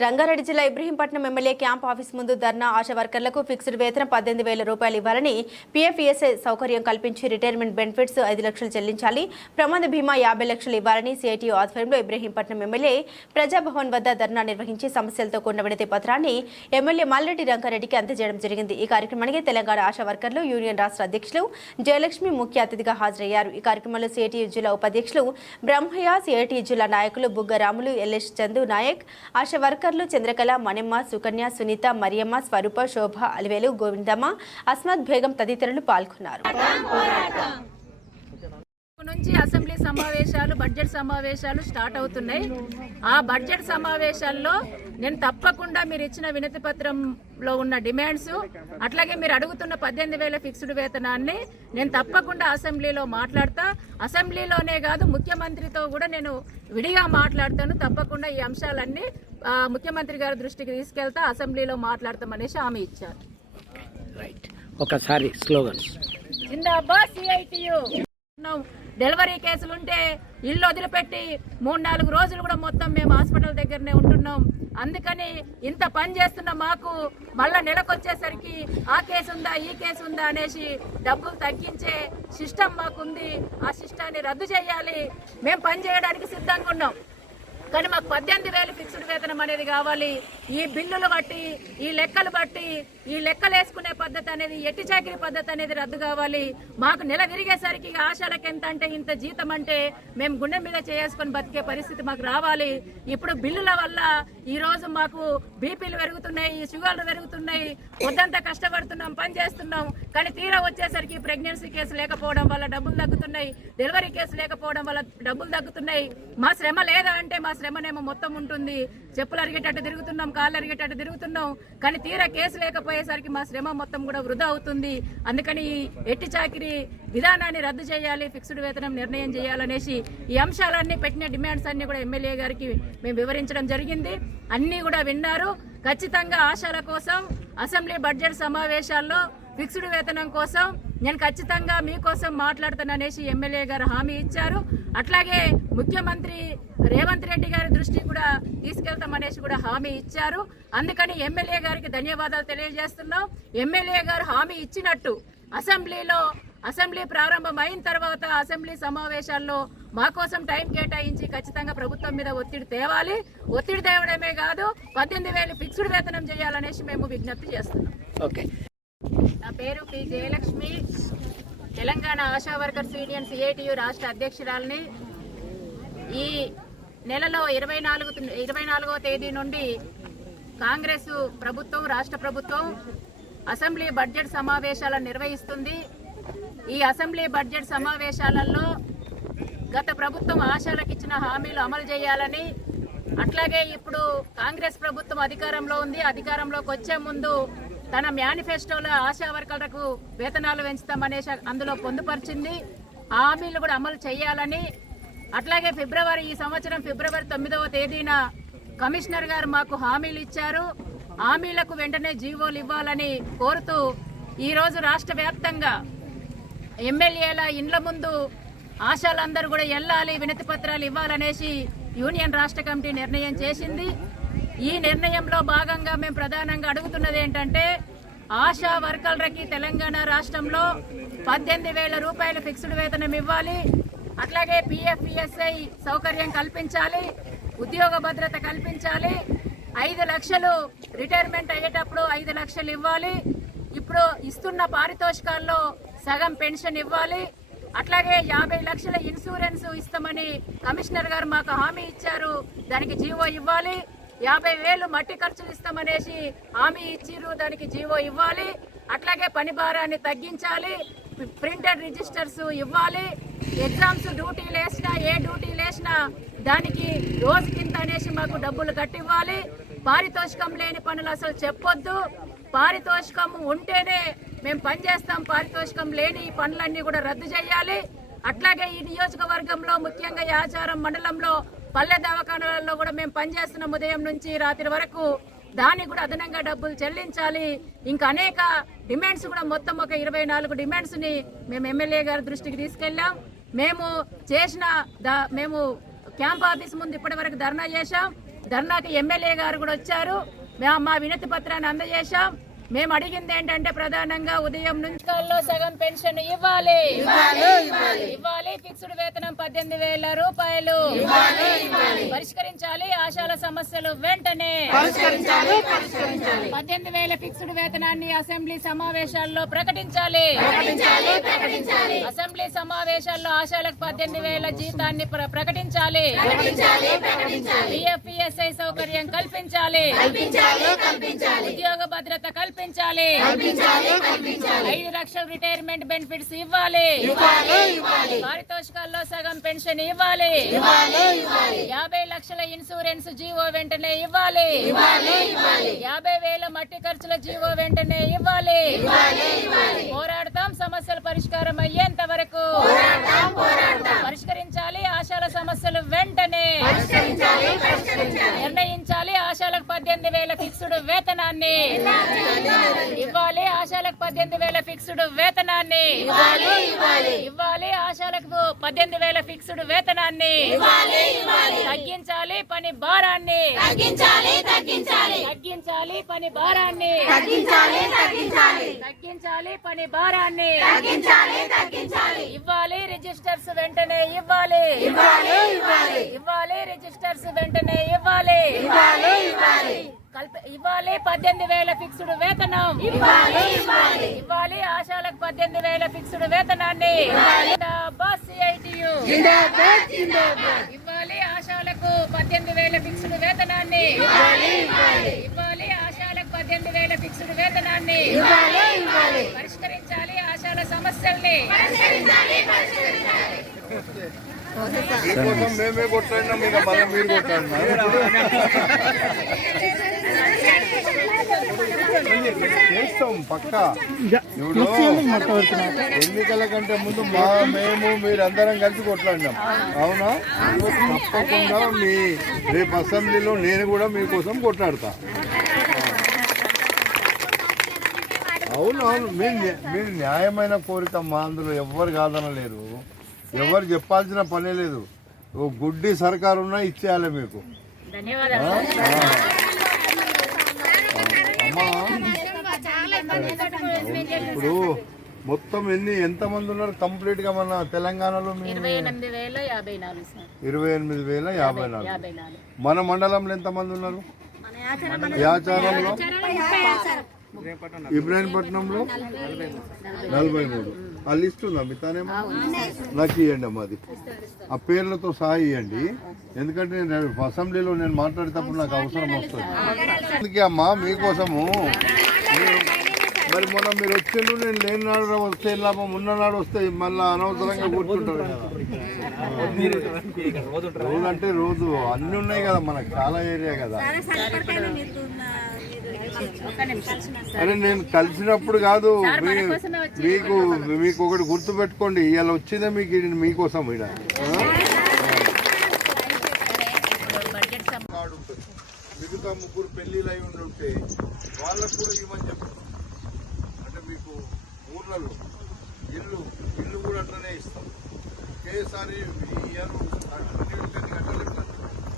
రంగారెడ్డి జిల్లా Ibrahimpatnam MLA camp office ముందు ధర్నా ఆశా వర్కర్లకు ఫిక్స్డ్ వేతనం పద్దెనిమిది వేల రూపాయలు ఇవ్వాలని పీఎఫ్ఈఎస్ఐ సౌకర్యం కల్పించి రిటైర్మెంట్ బెనిఫిట్స్ ఐదు లక్షలు చెల్లించాలి. ప్రమాద బీమా యాభై లక్షలు ఇవ్వాలని సిఐటియు ఆధ్వర్యంలో ఇబ్రహీంపట్నం ఎమ్మెల్యే ప్రజాభవన్ వద్ద ధర్నా నిర్వహించి సమస్యలతో కూడిన వినతి పత్రాన్ని ఎమ్మెల్యే మల్లెడ్డి రంగారెడ్డికి అందజేయడం జరిగింది. ఈ కార్యక్రమానికి తెలంగాణ ఆశా వర్కర్లు యూనియన్ రాష్ట్ర అధ్యక్షులు జయలక్ష్మి ముఖ్య అతిథిగా హాజరయ్యారు. ఈ కార్యక్రమంలో సిఐటియు జిల్లా ఉపాధ్యక్షులు బ్రహ్మయ్య సిఐటియు జిల్లా నాయకులు బుగ్గరాములు ఎల్ఎస్ చందు నాయక్ ఆశా కళాకారులు చంద్రకళ మణిమ్మ సుకన్య సునీత మరియమ్మ స్వరూప శోభ అలివేలు గోవిందమ్మ అస్మద్ బేగం తదితరులు పాల్గొన్నారు. నుంచి అసెంబ్లీ సమావేశాలు బడ్జెట్ సమావేశాలు స్టార్ట్ అవుతున్నాయి. ఆ బడ్జెట్ సమావేశాల్లో నేను తప్పకుండా మీరు ఇచ్చిన వినతి పత్రంలో ఉన్న డిమాండ్స్ అట్లాగే మీరు అడుగుతున్న పద్దెనిమిది వేల ఫిక్స్డ్ వేతనాన్ని నేను తప్పకుండా అసెంబ్లీలో మాట్లాడతా. అసెంబ్లీలోనే కాదు ముఖ్యమంత్రితో కూడా నేను విడిగా మాట్లాడతాను. తప్పకుండా ఈ అంశాలన్నీ ముఖ్యమంత్రి గారి దృష్టికి తీసుకెళ్తా అసెంబ్లీలో మాట్లాడతామనేసి హామీ ఇచ్చారు. రైట్ ఒకసారి స్లోగన్స్ జిందాబాద్ సిఐటియు డెలివరీ కేసులు ఉంటే ఇల్లు వదిలిపెట్టి మూడు నాలుగు రోజులు కూడా మొత్తం మేము హాస్పిటల్ దగ్గరనే ఉంటున్నాం. అందుకని ఇంత పని చేస్తున్న మాకు మళ్ళా నెలకొచ్చేసరికి ఆ కేసు ఉందా ఈ కేసు ఉందా అనేసి డబ్బులు తగ్గించే సిస్టమ్ మాకుంది. ఆ సిస్టాన్ని రద్దు చేయాలి. మేము పని చేయడానికి సిద్ధంగా ఉన్నాం. కానీ మాకు పద్దెనిమిది వేలు ఫిక్స్డ్ వేతనం అనేది కావాలి. ఈ బిల్లులు బట్టి ఈ లెక్కలు బట్టి ఈ లెక్కలు వేసుకునే పద్ధతి అనేది ఎట్టి చాకరీ పద్ధతి అనేది రద్దు కావాలి. మాకు నెల విరిగేసరికి ఆశాలకు ఎంత అంటే ఇంత జీతం అంటే మేము గుండె మీద చేసుకొని బతికే పరిస్థితి మాకు రావాలి. ఇప్పుడు బిల్లుల వల్ల ఈ రోజు మాకు బీపీలు పెరుగుతున్నాయి షుగర్లు పెరుగుతున్నాయి పొద్దంతా కష్టపడుతున్నాం పని చేస్తున్నాం. కానీ తీరా వచ్చేసరికి ప్రెగ్నెన్సీ కేసు లేకపోవడం వల్ల డబ్బులు తగ్గుతున్నాయి డెలివరీ కేసు లేకపోవడం వల్ల డబ్బులు తగ్గుతున్నాయి. మా శ్రమ లేదా అంటే మా శ్రమనేమో మొత్తం ఉంటుంది. చెప్పులు అరిగేటట్టు తిరుగుతున్నాం కాళ్ళు అరిగేటట్టు తిరుగుతున్నాం. కానీ తీరా కేసు లేకపోయేసరికి మా శ్రమ మొత్తం కూడా వృధా అవుతుంది. అందుకని ఈ ఎట్టి చాకిరి విధానాన్ని రద్దు చేయాలి ఫిక్స్డ్ వేతనం నిర్ణయం చేయాలనేసి ఈ అంశాలన్నీ పెట్టిన డిమాండ్స్ అన్ని కూడా ఎమ్మెల్యే గారికి మేము వివరించడం జరిగింది. అన్నీ కూడా విన్నారు. ఖచ్చితంగా ఆశాల కోసం అసెంబ్లీ బడ్జెట్ సమావేశాల్లో ఫిక్స్డ్ వేతనం కోసం నేను ఖచ్చితంగా మీకోసం మాట్లాడతాననేసి ఎమ్మెల్యే గారు హామీ ఇచ్చారు. అట్లాగే ముఖ్యమంత్రి రేవంత్ రెడ్డి గారి దృష్టికి కూడా తీసుకెళ్తామనేసి కూడా హామీ ఇచ్చారు. అందుకని ఎమ్మెల్యే గారికి ధన్యవాదాలు తెలియజేస్తున్నాం. ఎమ్మెల్యే గారు హామీ ఇచ్చినట్టు అసెంబ్లీలో అసెంబ్లీ ప్రారంభం అయిన తర్వాత అసెంబ్లీ సమావేశాల్లో మా కోసం టైం కేటాయించి ఖచ్చితంగా ప్రభుత్వం మీద ఒత్తిడి తేవాలి. ఒత్తిడి తేవడమే కాదు పద్దెనిమిది వేలు ఫిక్స్డ్ వేతనం చేయాలనేసి మేము విజ్ఞప్తి చేస్తున్నాం. ఓకే. నా పేరు P. Jayalakshmi. Telangana Asha workers union CITU రాష్ట్ర అధ్యక్షురాలని ఈ నెలలో ఇరవై నాలుగు ఇరవై నాలుగవ తేదీ నుండి కాంగ్రెస్ ప్రభుత్వం రాష్ట్ర ప్రభుత్వం అసెంబ్లీ బడ్జెట్ సమావేశాలను నిర్వహిస్తుంది. ఈ అసెంబ్లీ బడ్జెట్ సమావేశాలలో గత ప్రభుత్వం ఆశాలకు ఇచ్చిన హామీలు అమలు చేయాలని అట్లాగే ఇప్పుడు కాంగ్రెస్ ప్రభుత్వం అధికారంలో ఉంది. అధికారంలోకి వచ్చే ముందు తన మేనిఫెస్టోలో ఆశా వర్కర్లకు వేతనాలు పెంచుతామనేసి అందులో పొందుపరిచింది. ఆ హామీలు కూడా అమలు చేయాలని అట్లాగే ఫిబ్రవరి ఈ సంవత్సరం ఫిబ్రవరి తొమ్మిదవ తేదీన కమిషనర్ గారు మాకు హామీలు ఇచ్చారు. హామీలకు వెంటనే జీవోలు ఇవ్వాలని కోరుతూ ఈరోజు రాష్ట్ర వ్యాప్తంగా ఎమ్మెల్యేల ఇండ్ల ముందు ఆశాలందరూ కూడా వెళ్ళాలి వినతి పత్రాలు ఇవ్వాలనేసి యూనియన్ రాష్ట్ర కమిటీ నిర్ణయం చేసింది. ఈ నిర్ణయంలో భాగంగా మేము ప్రధానంగా అడుగుతున్నది ఏంటంటే ఆశా వర్కర్లకి తెలంగాణ రాష్ట్రంలో పద్దెనిమిది వేల రూపాయల ఫిక్స్డ్ వేతనం ఇవ్వాలి. అట్లాగే పిఎఫ్ఈఎస్ఐ సౌకర్యం కల్పించాలి ఉద్యోగ భద్రత కల్పించాలి. ఐదు లక్షలు రిటైర్మెంట్ అయ్యేటప్పుడు ఐదు లక్షలు ఇవ్వాలి. ఇప్పుడు ఇస్తున్న పారితోషికాల్లో సగం పెన్షన్ ఇవ్వాలి. అట్లాగే యాభై లక్షల ఇన్సూరెన్స్ ఇస్తామని కమిషనర్ గారు మాకు హామీ ఇచ్చారు. దానికి జీవో ఇవ్వాలి. యాభై వేలు మట్టి ఖర్చులు ఇస్తామనేసి హామీ ఇచ్చిర్రు. దానికి జీవో ఇవ్వాలి. అట్లాగే పని భారాన్ని తగ్గించాలి. ప్రింటెడ్ రిజిస్టర్స్ ఇవ్వాలి. ఎగ్జామ్స్ డ్యూటీ లేసినా ఏ డ్యూటీ లేసినా దానికి రోజుకింత అనేసి మాకు డబ్బులు కట్టివ్వాలి. పారితోషికం లేని పనులు అసలు చెప్పొద్దు. పారితోషికం ఉంటేనే మేము పనిచేస్తాం పారితోషికం లేని పనులన్నీ కూడా రద్దు చేయాలి. అట్లాగే ఈ నియోజకవర్గంలో ముఖ్యంగా యాచారం ఆచారం మండలంలో పల్లె దవాఖానాలలో కూడా మేము పనిచేస్తున్నాం ఉదయం నుంచి రాత్రి వరకు దానికి కూడా అదనంగా డబ్బులు చెల్లించాలి. ఇంకా అనేక డిమాండ్స్ కూడా మొత్తం ఒక ఇరవై నాలుగు డిమాండ్స్ని మేము ఎమ్మెల్యే గారి దృష్టికి తీసుకెళ్ళాం. మేము చేసిన దా- మేము క్యాంప్ ఆఫీస్ ముందు ఇప్పటి వరకు ధర్నా చేశాం. ధర్నాకి ఎమ్మెల్యే గారు కూడా వచ్చారు. మేము మా వినతి పత్రాన్ని అందజేశాం. మేము అడిగింది ఏంటంటే ప్రధానంగా ఉదయం నుంచి కాల్లో సగం పెన్షన్ ఇవ్వాలి. ఇవ్వాలి ఫిక్స్డ్ వేతనం పద్దెనిమిది వేల రూపాయలు. పరిష్కరించాలి ఆశాల సమస్యలు వెంటనే. పద్దెనిమిది వేల ఫిక్స్డ్ వేతనాన్ని అసెంబ్లీ సమావేశాల్లో ప్రకటించాలి. అసెంబ్లీ సమావేశాల్లో ఆశాలకు పద్దెనిమిది వేల జీతాన్ని ప్ర- ప్రకటించాలి. పిఎఫ్ఈఎస్ఐ సౌకర్యం కల్పించాలి. ఉద్యోగ భద్రత కల్పించాలి ఐదు లక్షల రిటైర్మెంట్ బెనిఫిట్స్ ఇవ్వాలి. పారితోషికాల్లో సగం పెన్షన్ ఇవ్వాలి. యాభై లక్షల ఇన్సూరెన్స్ జీవో వెంటనే ఇవ్వాలి. యాభై వేల మట్టి ఖర్చుల జీవో వెంటనే ఇవ్వాలి. పోరాడతాం సమస్యల పరిష్కారం అయ్యేంత వరకు. పరిష్కరించాలి ఆశాల సమస్యలు వెంటనే. ఆశాలకు పద్దెనిమిది వేల ఫిక్స్డ్ వేతనాన్ని. ఇవ్వాలి ఆశాలకు పద్దెనిమిది వేల ఫిక్స్డ్ వేతనాన్ని. ఇవ్వాలి ఆశాలకు పద్దెనిమిది వేల ఫిక్స్డ్ వేతనాన్ని. తగ్గించాలి పని భారాన్ని. తగ్గించాలి తగ్గించాలి. పని భారాన్ని. తగ్గించాలి. పని భారాన్ని ఇవ్వాలి రిజిస్టర్స్ వెంటనే ఇవ్వాలి. ఇవ్వాలి రిజిస్టర్స్ వెంటనే ఇవ్వాలి. కల్ప ఇవ్వాలి పద్దెనిమిది వేల ఫిక్స్డ్ వేతనం. ఇవ్వాలి ఆశాలకు పద్దెనిమిది వేల ఫిక్స్డ్ వేతనాన్ని. ఇవ్వాలి. ఆశాలకు పద్దెనిమిది వేల ఫిక్స్డ్ వేతనాన్ని. ఇవ్వాలి పద్దెనిమిది వేల ఫిక్స్డ్ వేతనాన్ని పరిష్కరించాలి ఆశాల సమస్యల్ని. మీకోసం మేమే కొట్లాడినా మీరు మళ్ళీ మీరు కొట్లాడినా చేస్తాం పక్క. ఇప్పుడు ఎన్నికల కంటే ముందు మా మేము మీరు అందరం కలిసి కొట్లాడినాం. అవునా? తప్పకుండా మీ రేపు అసెంబ్లీలో నేను కూడా మీకోసం కొట్లాడతా. అవును అవును. మీరు మీరు న్యాయమైన కోరిక మా అందులో ఎవ్వరు కాదనలేరు ఎవరు చెప్పాల్సిన పనే లేదు. ఓ గుడ్డి సర్కారు ఉన్నా ఇచ్చేయాలి మీకు. ధన్యవాదాలు. అమ్మా ఇప్పుడు మొత్తం ఎన్ని ఎంతమంది ఉన్నారు కంప్లీట్గా మన తెలంగాణలో మీ ఇరవై ఎనిమిది వేల యాభై నాలుగు సార్. ఇరవై ఎనిమిది వేల యాభై నాలుగు. యాభై నాలుగు. మన మండలంలో ఎంతమంది ఉన్నారు? యాచారంలో? ఇబ్రాహీంపట్నంలో నలభై మూడు. ఆ లిస్ట్ ఉందా మిగతానేమో నాకు ఇవ్వండి అమ్మా అది. ఆ పేర్లతో సహా ఇవ్వండి ఎందుకంటే నేను అసెంబ్లీలో నేను మాట్లాడేటప్పుడు నాకు అవసరం వస్తుంది. అందుకే అమ్మా మీకోసము మీరు- మరి మొన్న మీరు వచ్చిండ్రు నేను లేని నాడు వస్తే లాభం ఉన్ననాడు వస్తే మళ్ళీ అనవసరంగా కూర్చుంటారు కదా. రోజు అంటే రోజు అన్ని ఉన్నాయి కదా మనకు చాలా ఏరియా కదా. అరే నేను కలిసినప్పుడు కాదు మీకు మీకు ఒకటి గుర్తు పెట్టుకోండి ఇవాళ వచ్చిందే మీకు మీకోసం ఇక్కడ బడ్జెట్ సం- కార్డు ఉంటుంది మిగతా ముగ్గురు పెళ్ళిళ్ళు అయి ఉంటే వాళ్ళకు కూడా ఇవ్వని చెప్పండి. అంటే మీకు ఊర్లలో ఇల్లు ఇల్లు కూడా అట్లనే ఇస్తాం. ఒకేసారి ఈ ఇయర్ కంటిన్యూ కట్టలేము కదా.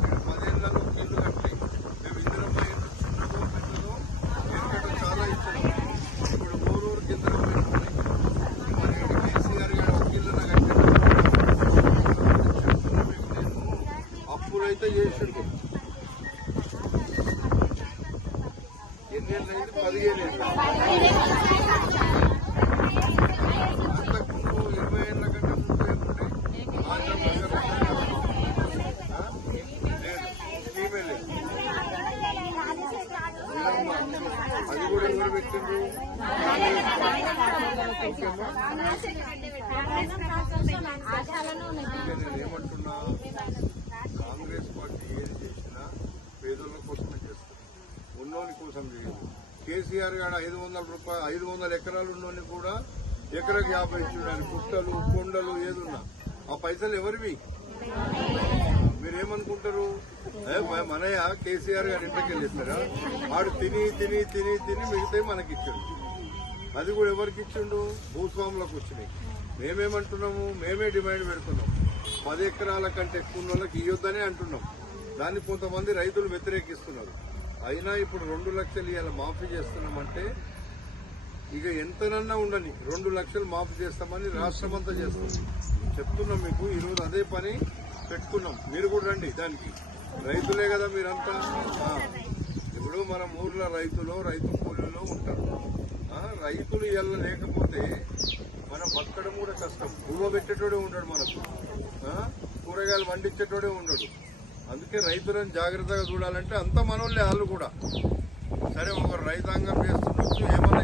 మీరు పదేళ్ళలో ఒక ఇల్లు కట్టి మేము ఇందిరమ్మ ఇల్లు చిన్నదో పెద్దదో ఎందుకంటే చాలా ఇచ్చాము ఇప్పుడు ఊరూరు కింద పెట్టుకుని మరి కేసీఆర్ గారు ఒక ఇల్లు కట్టారు అప్పుడైతే చేసిండు ఎన్నేళ్ళు అయింది పదిహేను ఏళ్ళు అంతకుముందు ఇరవై ఏళ్ళ కంటే ముందు ఏముండే ఆంధ్ర ప్రజలు ఆ? లేదు స్కీమే లేదు లేదమ్మా. అది కూడా ఎవరు పెట్టిండ్రు నేను ఉన్నోని చేయదు కేసీఆర్ గారు ఐదు వందల రూపాయలు ఐదు వందల ఎకరాలు ఉన్నోని కూడా ఎకరకు యాభై ఇచ్చుడాని పుట్టలు కొండలు ఏదున్నా ఆ పైసలు ఎవరివి? మీరేమనుకుంటారు? మనయ్య కేసీఆర్ గారి ఇంటికి వెళ్ళిస్తారా వాడు తిని తిని తిని తిని మిగతాయి మనకి ఇచ్చాడు అది కూడా ఎవరికి ఇచ్చిండు? భూస్వాములకు వచ్చినాయి మేమేమంటున్నాము? మేమే డిమాండ్ పెడుతున్నాం. పది ఎకరాల కంటే ఎక్కువ వాళ్ళకి ఇవ్వద్దనే అంటున్నాం. దాన్ని కొంతమంది రైతులు వ్యతిరేకిస్తున్నారు. అయినా ఇప్పుడు రెండు లక్షలు ఇవాళ మాఫీ చేస్తున్నామంటే ఇక ఎంతనన్నా ఉండని రెండు లక్షలు మాఫీ చేస్తామని రాష్ట్రం అంతా చేస్తుంది. చెప్తున్నాం మీకు ఈరోజు అదే పని పెట్టుకున్నాం. మీరు కూడా రండి దానికి. రైతులే కదా మీరంతా. ఇప్పుడు మన ఊర్లో రైతులు రైతు కూలీలో ఉంటారు రైతులు ఇవాళ లేకపోతే మనం బతకడం కూడా కష్టం. పువ్వ పెట్టేటోడే ఉండడు మనకు. కూరగాయలు పండించేటోడే ఉండడు. అందుకే రైతులను జాగ్రత్తగా చూడాలంటే అంత మనోళ్ళే వాళ్ళు కూడా. సరే ఒక రైతాంగం చేస్తుండొచ్చు ఏమన్నా